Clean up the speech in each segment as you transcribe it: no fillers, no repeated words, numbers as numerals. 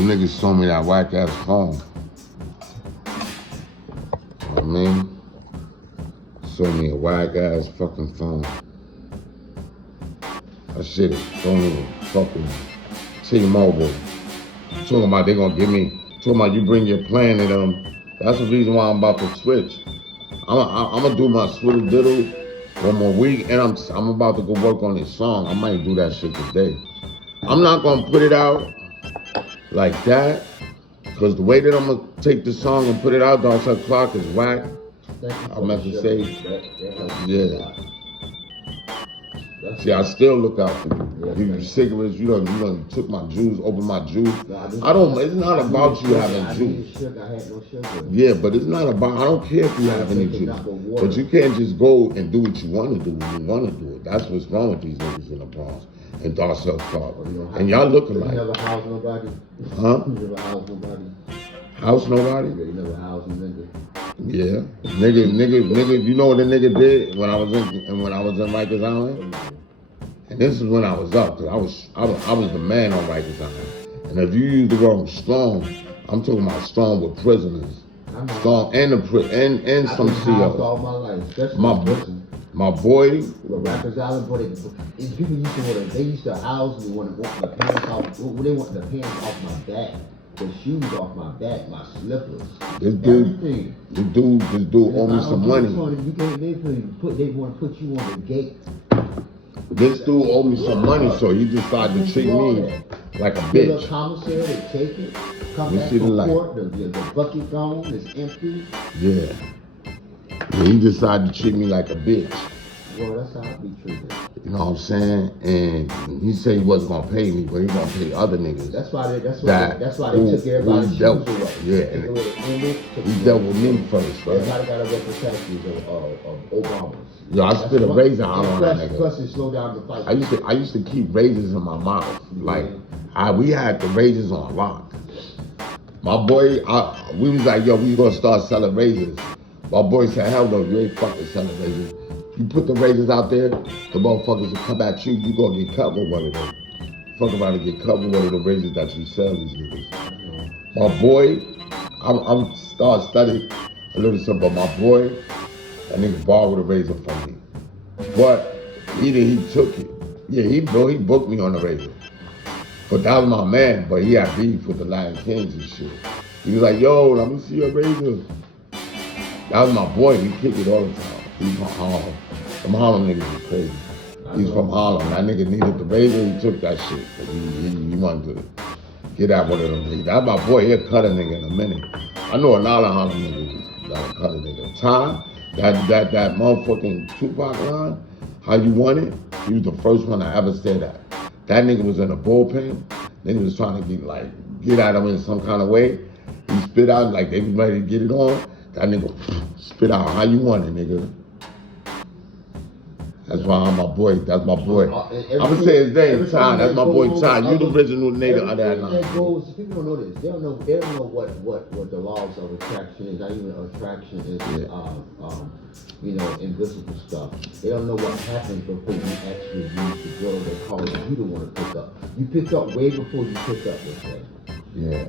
niggas sold me that whack ass phone. You know what I mean? Sold me a whack ass fucking phone. That shit don't even fucking T-Mobile. Talking about they gonna give me, talking about you bring your plan to them. That's the reason why I'm about to switch. I'm gonna do my swiddle diddle one more week, and I'm about to go work on this song. I might do that shit today. I'm not gonna put it out like that, because the way that I'm gonna take the song and put it out, Dark Side Clock is whack. I meant to say, yeah. See, I still look out for you. Give you cigarettes, you done took my juice, opened my juice. It's not about you having juice. Yeah, but it's not about, I don't care if you have any juice. But you can't just go and do what you want to do when you want to do it. That's what's wrong with these niggas in the Bronx and Dark Side Clock. And y'all looking like. You never house nobody? Huh? You never house nobody? House nobody? Yeah, you never house a nigga. Yeah. Nigga, you know what a nigga did when I was in Rikers Island? And this is when I was up, cause I was the man on Rikers Island. And if you use the word strong, I'm talking about strong with prisoners. Strong and some COs. All my life, especially my boy. Rikers Island, boy, people used to they used to house me when the pants off. They want the pants off my back, the shoes off my back, my slippers. This dude owe me some money. They want to put you on the gate. This dude owed me some money, so he decided to treat me like a bitch. The commissary, they take it, come back from court, the bucket gone, it's empty. Yeah. He decided to treat me like a bitch. Well, that's how I be treated. You know what I'm saying? And he said he wasn't gonna pay me, but he gonna pay other niggas. That's why they took everybody's shoes away. Yeah. He dealt with me first, right? Everybody got a reputation of Obama's. Yo, I spit a razor out on that nigga. Plus, it slowed down the fight. I used to keep razors in my mouth. Like, we had the razors on lock. My boy, we was like, yo, we gonna start selling razors. My boy said, hell no, you ain't fucking selling razors. You put the razors out there, the motherfuckers will come at you, you gonna get cut with one of them. Fuck around and get cut with one of the razors that you sell these niggas. My boy, I'm start studying a little something, but my boy, that nigga borrowed a razor from me. But either he took it. Yeah, he booked me on the razor. But that was my man, but he had beef with the Lion Kings and shit. He was like, yo, let me see your razor. That was my boy, he kicked it all the time. He's from Harlem. Them Harlem niggas is crazy. He's from Harlem. That nigga needed the razor, he took that shit. He wanted to get out one of them niggas. That's my boy, he'll cut a nigga in a minute. I know a lot of Harlem niggas that'll cut a nigga. Time, that motherfucking Tupac line, how you want it, he was the first one I ever said that. That nigga was in a bullpen, then he was trying to get at him in some kind of way. He spit out like they was ready to get it on. That nigga spit out how you want it, nigga. That's why I'm my boy. That's my boy. I'm gonna say his name, Ty. That's my boy, Ty. You the original nigga of that line. People don't know this. They don't know what the laws of attraction is. Not even attraction is. Invisible stuff. They don't know what happens before you actually use the girl that calls you the one to pick up. You pick up way before you pick up with them. Yeah.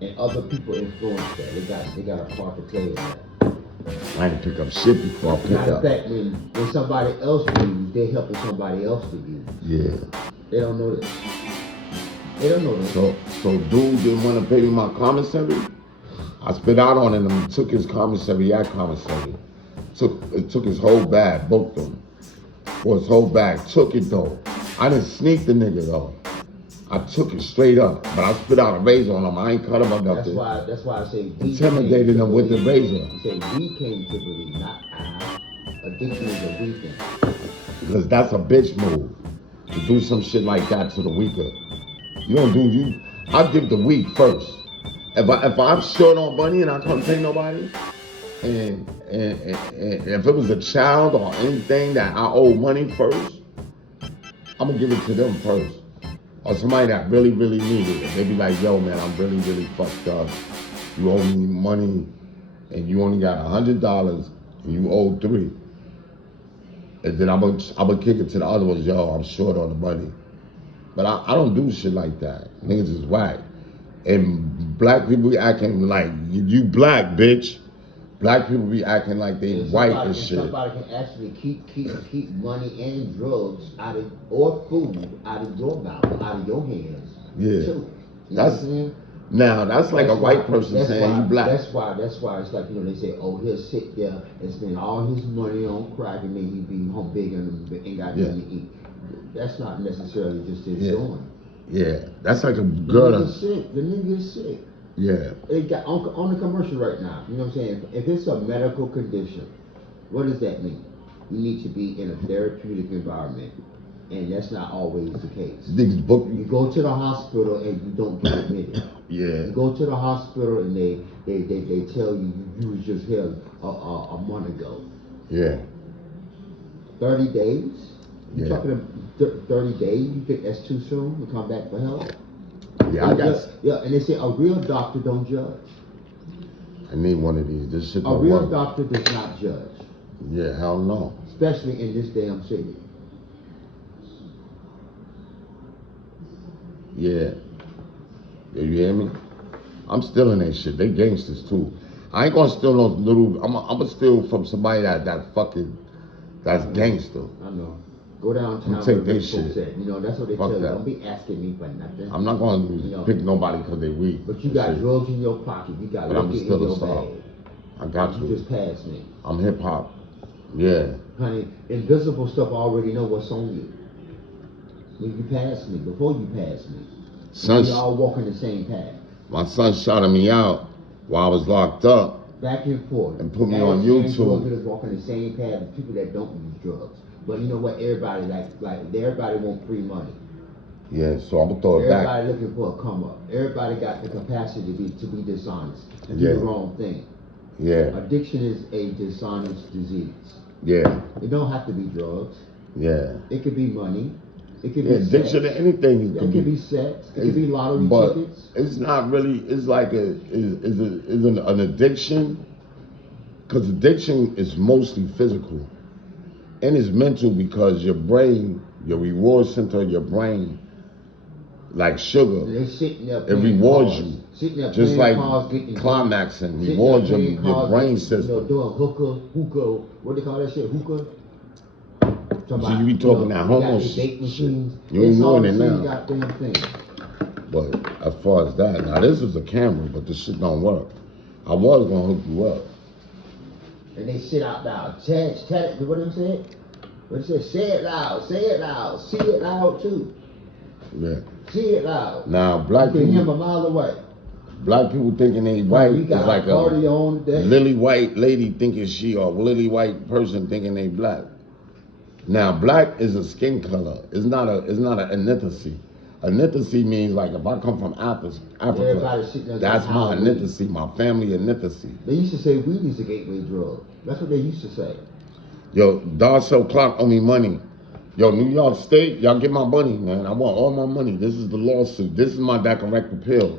And other people influence that. They got a part to play in that. I didn't pick up shit before I picked up. Matter of fact, when somebody else use, they helping somebody else to use. Yeah. They don't know this. They don't know this. So dude didn't want to pay me my commissary. I spit out on him and took his commissary at commissary. Took his whole bag, booked him. For his whole bag. Took it though. I didn't sneak the nigga though. I took it straight up, but I spit out a razor on him. I ain't cut him or nothing. That's why I say we intimidated him with the razor. You say we came to believe, not I. Addiction is a weak thing. Because that's a bitch move. To do some shit like that to the weaker. You don't do I give the weak first. If I'm short on money and I can't pay nobody, and if it was a child or anything that I owe money first, I'm gonna give it to them first. Or somebody that really, really needed it. They be like, yo, man, I'm really, really fucked up. You owe me money, and you only got $100, and you owe $3. And then I'm gonna kick it to the other ones, yo, I'm short on the money. But I don't do shit like that. Niggas is whack. And black people be acting like you black, bitch. Black people be acting like they And white somebody, and and shit. somebody can actually keep money and drugs out of or food out of your mouth, out of your hands. Yeah. Too. You That's know what I'm saying? now that's like That's a white why- person that's saying why, you black. That's why it's like, you know, they say, oh, he'll sit there and spend all his money on crack and then he be home big and ain't got Yeah. nothing to eat. That's not necessarily just his Yeah. doing. Yeah, that's like a The girl. nigga's sick. The nigga is sick. Yeah, It got on the commercial right now. You know what I'm saying? If it's a medical condition, what does that mean? You need to be in a therapeutic environment, and that's not always the case. niggas book You go to the hospital and you don't get admitted. Yeah, You go to the hospital and they tell you you was just here a month ago. yeah, 30 days? You Yeah. talking about 30 days? You think that's too soon to come back for help? yeah. I got. Yeah, and they say a real doctor don't judge. I need one of these. This shit A don't real work. doctor does not judge, Yeah, hell no. especially in this damn city. Yeah. Yeah, you hear me? I'm stealing that shit. They gangsters too. I ain't gonna steal no little. I'm gonna steal from somebody that's gangster. I know. Go downtown take where they rich folks shit. at. You know, that's what they Fuck tell you. that. Don't be asking me for nothing. I'm not gonna You know. pick nobody because they weak. But you and got shit. drugs in your pocket. You got But I'm liquor in still a your star. bag. I got You you. just passed me. I'm hip hop. Yeah. Honey, invisible stuff already know what's on you. When you pass me, before you pass me. Son, We all walking the same path. my son shouted me out while I was locked up. Back and forth. And put me Addicts on and YouTube. drug dealers walking the same path as people that don't use drugs. But you know what? Everybody everybody want free money. Yeah, so I'm gonna throw it back. Everybody looking for a come up. Everybody got the capacity to be dishonest and do Yeah. the wrong thing. Yeah, Addiction is a dishonest disease. yeah, It don't have to be drugs. yeah. It could be money. It could Yeah, be addiction sex. to anything It could be sex. It could be lottery but tickets. it's not really. It's like an addiction, because addiction is mostly physical, and it's mental because your brain, your reward center, of your brain, like sugar, They sitting there it playing rewards cards, you. sitting there Just playing like cards, getting climaxing, sitting there rewards your playing cards, brain getting, system. You know, doing hookah. What they call that shit? Hookah. So you be talking that homo shit. Machines. You ain't It's all doing it the same now. goddamn thing. But as far as that, now this is a camera, but this shit don't work. I was gonna hook you up. And they sit out loud. Tell it. What did they say? What they say? Say it loud. Say it loud. See it loud too. Yeah. See it loud. Now black You can hear people, them a mile away. black people thinking they white We is got like a party on a today. lily white lady thinking she or lily white person thinking they black. Now black is a skin color. It's not an ethnicity. Ethnicity means like if I come from Everybody Africa, sitting there that's saying, my "How we?" ethnicity, my family ethnicity. They used to say weed is a gateway drug. That's what they used to say. Yo, Darcel Clark owe me money. Yo, New York State, y'all get my money, man. I want all my money. This is the lawsuit. This is my direct appeal.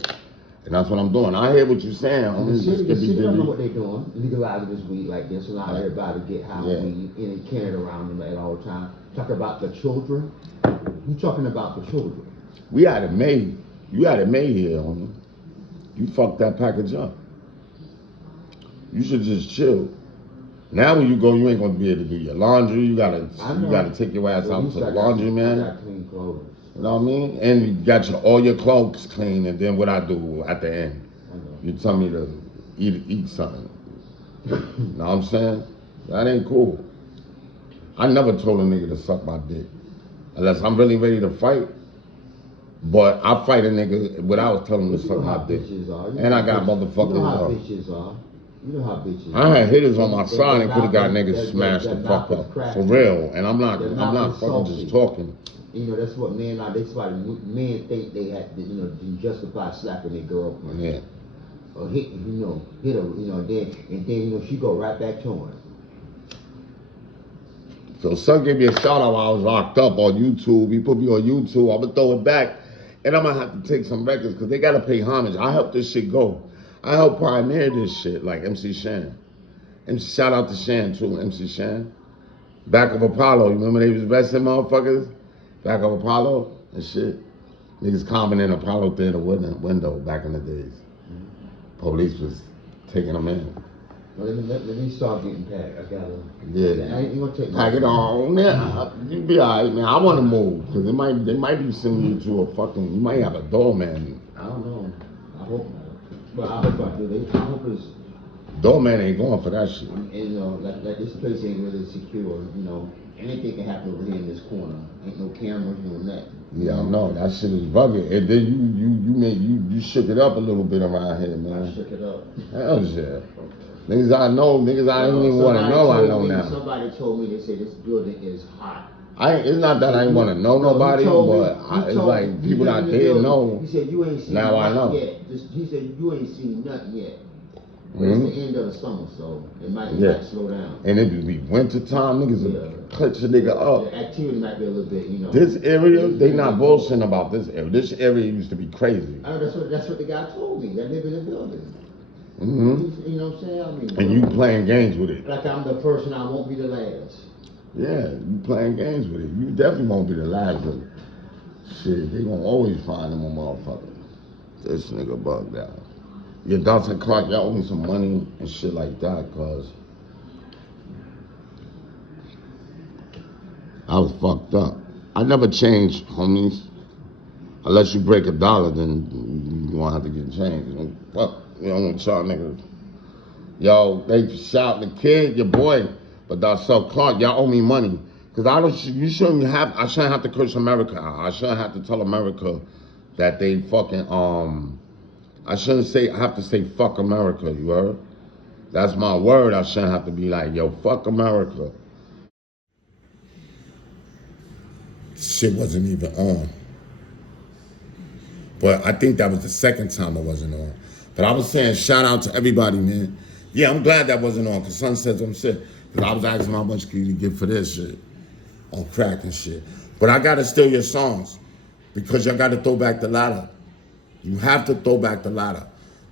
And that's what I'm doing. I hear what you're saying. And Homie. the city don't know what they're doing. Legalizing this weed like this, allow Right. everybody to get high on Yeah. weed and carry it around them at all times. Talk about the children. You talking about the children? We had it made. You had it made here, homie. You fucked that package up. You should just chill. Now when you go, you ain't gonna be able to do your laundry. You gotta take your ass Well, out at to least the I laundry, got man. clean clothes. You know what I mean? And you got all your clothes clean, and then what I do at the end? I know. You tell me to eat something. Know what I'm saying? That ain't cool. I never told a nigga to suck my dick. Unless I'm really ready to fight. But I fight a nigga without telling him But to you suck know how my dick. bitches are. You And know I how got bitches- motherfuckers. You know how bitches are. You know how bitches I had are. hitters on my They- side and their could have got mouth is- niggas their- smashed their the mouth fuck is up. cracking. For real. And I'm Their not mouth is fucking salty. just talking. You know, that's what men are. That's why men think they have to, you know, to justify slapping their girlfriend. Yeah. Or hit her, you know, then, you know, she go right back to him. So son gave me a shout out while I was locked up on YouTube. He put me on YouTube. I'm gonna throw it back. And I'm gonna have to take some records because they gotta pay homage. I helped this shit go. I helped pioneer this shit like MC Shan. Shout out to Shan too, MC Shan. Back of Apollo, you remember they was arresting motherfuckers? Back of Apollo and shit. Niggas climbing in Apollo Theater window back in the days. Police was taking them in. Well, let me start getting packed. I gotta. Yeah. I ain't gonna take Pack it on. Yeah, you be alright, man. I want to move because they might be sending you to a fucking. You might have a doorman. I don't know. I hope. But I hope I do. I hope it's. Doorman ain't going for that shit. And, you know, like this place ain't really secure. You know, anything can happen over here in this corner. Ain't no cameras, no nothing. Yeah, I know that shit is rugged. And then you shook it up a little bit around here, man. I shook it up. Hell yeah. Niggas I know, niggas I didn't even want to know. I know now. Somebody told me, they said this building is hot. It's not that I ain't want to know nobody, but it's like people I didn't know. He said you ain't seen now I know. Yet. He said you ain't seen nothing yet. But it's the end of the summer, so it might slow down. And it would be winter time, niggas would clutch a nigga up. The activity might be a little bit, you know. This area, they not bullshitting about this area. This area used to be crazy. That's what the guy told me. That live in the building. Mm-hmm. You know what I'm saying? I mean, and you playing games with it. Like I'm the first and I won't be the last. Yeah, you playing games with it. You definitely won't be the last of it. Shit, they gonna always find them a motherfucker. This nigga bugged out. Your Dawson Clark, y'all owe me some money and shit like that, cause I was fucked up. I never changed, homies. Unless you break $1, then you gonna have to get changed. Fuck, you don't want y'all niggas. Yo, they shouting the kid, your boy, but Darcel Clark, y'all owe me money. Cause I shouldn't have to curse America out. I shouldn't have to tell America that they fucking, I shouldn't have to say fuck America, you heard? That's my word. I shouldn't have to be like, yo, fuck America. Shit wasn't even on. But I think that was the second time it wasn't on. But I was saying shout out to everybody, man. Yeah, I'm glad that wasn't on, because son said some shit. Because I was asking how much can you get for this shit. On crack and shit. But I gotta steal your songs. Because y'all gotta throw back the ladder. You have to throw back the ladder.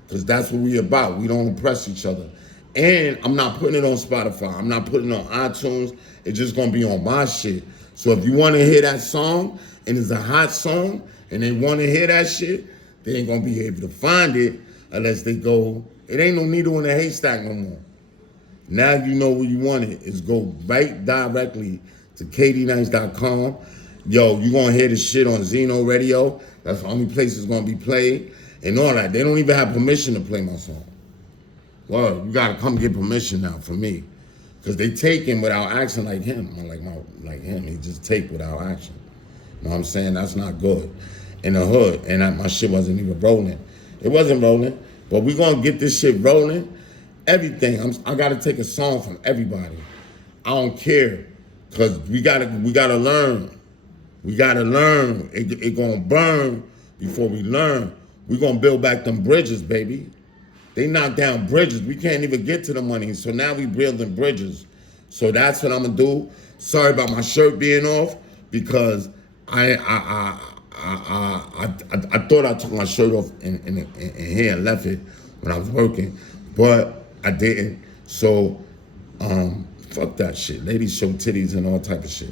Because that's what we about. We don't oppress each other. And I'm not putting it on Spotify. I'm not putting it on iTunes. It's just gonna be on my shit. So if you wanna hear that song, and it's a hot song, and they wanna hear that shit, they ain't gonna be able to find it unless they go, it ain't no needle in a haystack no more. Now you know where you want it. Is go right directly to KDNice.com. Yo, you gonna hear this shit on Zeno Radio. That's the only place it's gonna be played. And all that. They don't even have permission to play my song. Well, you gotta come get permission now from me. Cause they take him without action like him. Like him. He just take without action. You know what I'm saying? That's not good. In the hood. And my shit wasn't even rolling. It wasn't rolling. But we gonna get this shit rolling. Everything. I gotta take a song from everybody. I don't care. Cause we gotta learn. We gotta learn. It gonna burn before we learn. We gonna build back them bridges, baby. They knocked down bridges. We can't even get to the money. So now we building bridges. So that's what I'm gonna do. Sorry about my shirt being off because I thought I took my shirt off in here and left it when I was working, but I didn't. So fuck that shit. Ladies show titties and all type of shit.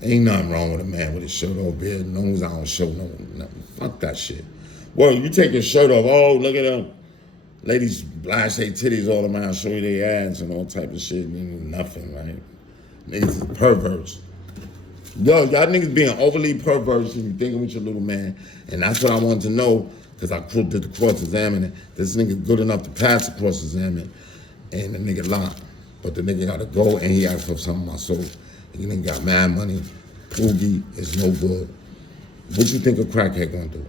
Ain't nothing wrong with a man with his shirt off, beard. As long as I don't show nothing. Fuck that shit. Well, you take your shirt off. Oh, look at them. Ladies blast their titties all around, show you their ass and all type of shit. Nothing, right? Niggas is perverts. Yo, y'all niggas being overly perverse and you thinking with your little man. And that's what I wanted to know, because I did the cross-examining. This nigga good enough to pass the cross-examining, and the nigga lied. But the nigga gotta go and he asked for some of my soul. He nigga got mad money. Poogie is no good. What you think a crackhead gonna do?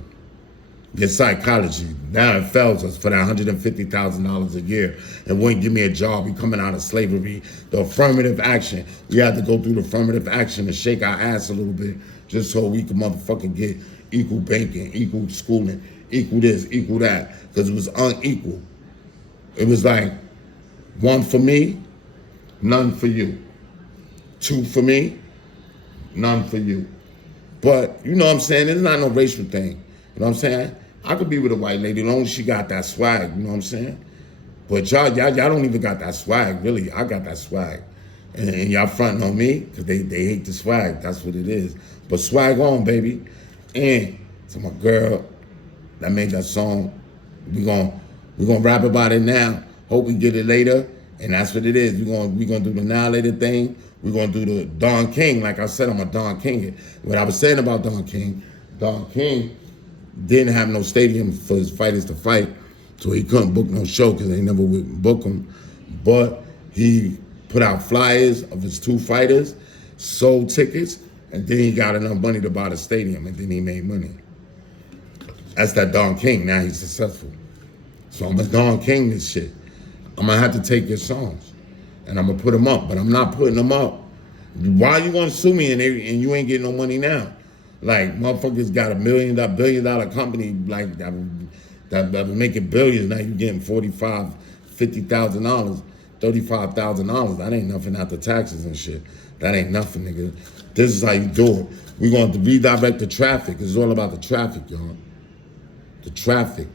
Your psychology. Now it fails us for that $150,000 a year. It wouldn't give me a job. We coming out of slavery. The affirmative action. We had to go through the affirmative action to shake our ass a little bit just so we could motherfucking get equal banking, equal schooling, equal this, equal that. Because it was unequal. It was like, one for me, none for you. Two for me, none for you. But, you know what I'm saying? It's not no racial thing. You know what I'm saying? I could be with a white lady as long as she got that swag, you know what I'm saying? But y'all don't even got that swag, really. I got that swag. And y'all fronting on me because they hate the swag. That's what it is. But swag on, baby. And to my girl that made that song. We gonna rap about it now. Hope we get it later, and that's what it is. We gonna do the now later thing. We gonna do the Don King. Like I said, I'm a Don King. What I was saying about Don King didn't have no stadium for his fighters to fight, so he couldn't book no show because they never would book him. But he put out flyers of his 2 fighters, sold tickets, and then he got enough money to buy the stadium, and then he made money. That's that Don King. Now he's successful. So I'm a Don King this shit. I'm gonna have to take your songs and I'm gonna put them up, but I'm not putting them up. Why you gonna sue me and you ain't getting no money now? Like, motherfuckers got a $1 billion company like that making billions. Now you getting $45,000, $50,000, $35,000. That ain't nothing after taxes and shit. That ain't nothing, nigga. This is how you do it. We're going to redirect the traffic. It's all about the traffic, y'all. The traffic.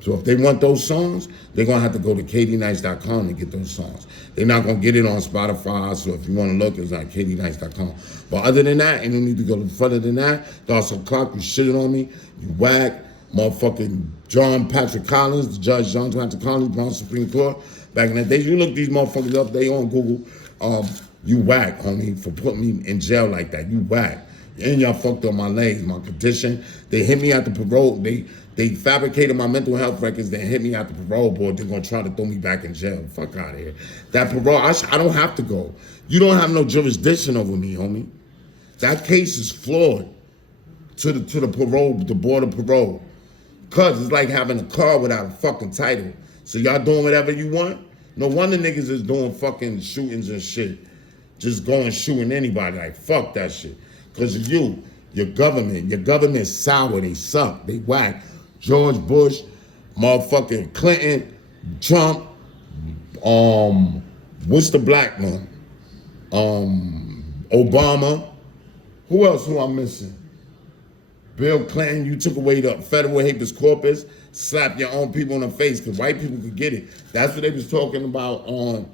So if they want those songs, they're going to have to go to kdnights.com to get those songs. They're not going to get it on Spotify, so if you want to look, it's on kdnights.com. But other than that, and you need to go further than that, Dawson Clark, you shitted on me, you whack, motherfucking John Patrick Collins, the Judge John Patrick Collins, Brown Supreme Court. Back in the day, you look these motherfuckers up, they on Google. You whack, homie, for putting me in jail like that. You whack. And y'all fucked up my legs, my condition. They hit me at the parole. They fabricated my mental health records. They hit me at the parole board. They're gonna try to throw me back in jail. Fuck out of here. That parole, I don't have to go. You don't have no jurisdiction over me, homie. That case is flawed to the parole, the board of parole. Cause it's like having a car without a fucking title. So y'all doing whatever you want? No wonder niggas is doing fucking shootings and shit. Just going shooting anybody. Like, fuck that shit. Cause of you, your government's sour, they suck, they whack. George Bush, motherfucking Clinton, Trump, what's the black one? Obama. Who else who I'm missing? Bill Clinton, you took away the federal habeas corpus, slapped your own people in the face because white people could get it. That's what they was talking about on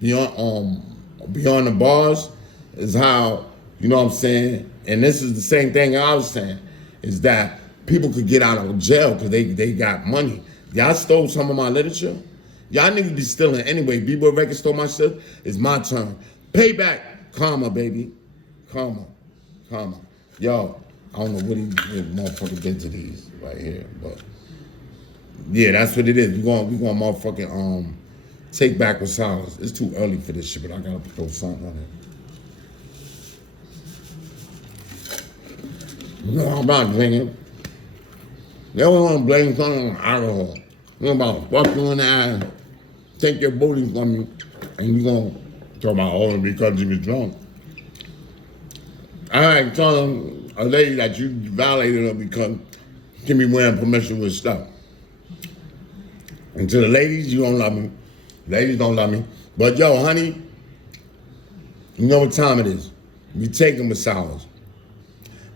Beyond the Bars, is how, you know what I'm saying? And this is the same thing I was saying, is that people could get out of jail because they got money. Y'all stole some of my literature. Y'all niggas be stealing anyway. B-Boy Records stole my shit. It's my turn. Payback. Karma, baby. Karma. Yo, I don't know what he motherfucker did to these right here, but yeah, that's what it is. We gonna motherfucking take back what's ours. It's too early for this shit, but I gotta throw something on it. You know, I'm not drinking. They don't want to blame something on alcohol. You know about fuck you in the ass, take your booty from you, and you gonna talk about all because you was drunk. All right, tell a lady that you violated her because she can be wearing permissible stuff. And to the ladies, you don't love me. Ladies don't love me. But yo, honey, you know what time it is. We taking what's ours.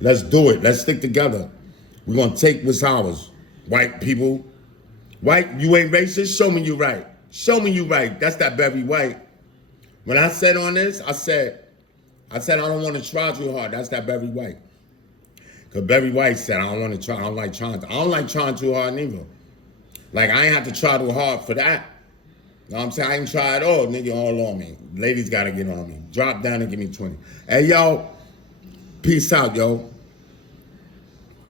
Let's do it. Let's stick together. We're gonna take what's ours. White people. White, you ain't racist? Show me you right. Show me you right. That's that Barry White. When I said on this, I said I don't want to try too hard. That's that Barry White. Because Barry White said, I don't want to try. I don't like trying too hard neither. Like, I ain't have to try too hard for that. You know what I'm saying? I ain't try at all. Nigga all on me. Ladies got to get on me. Drop down and give me 20. Hey, yo. Peace out, yo.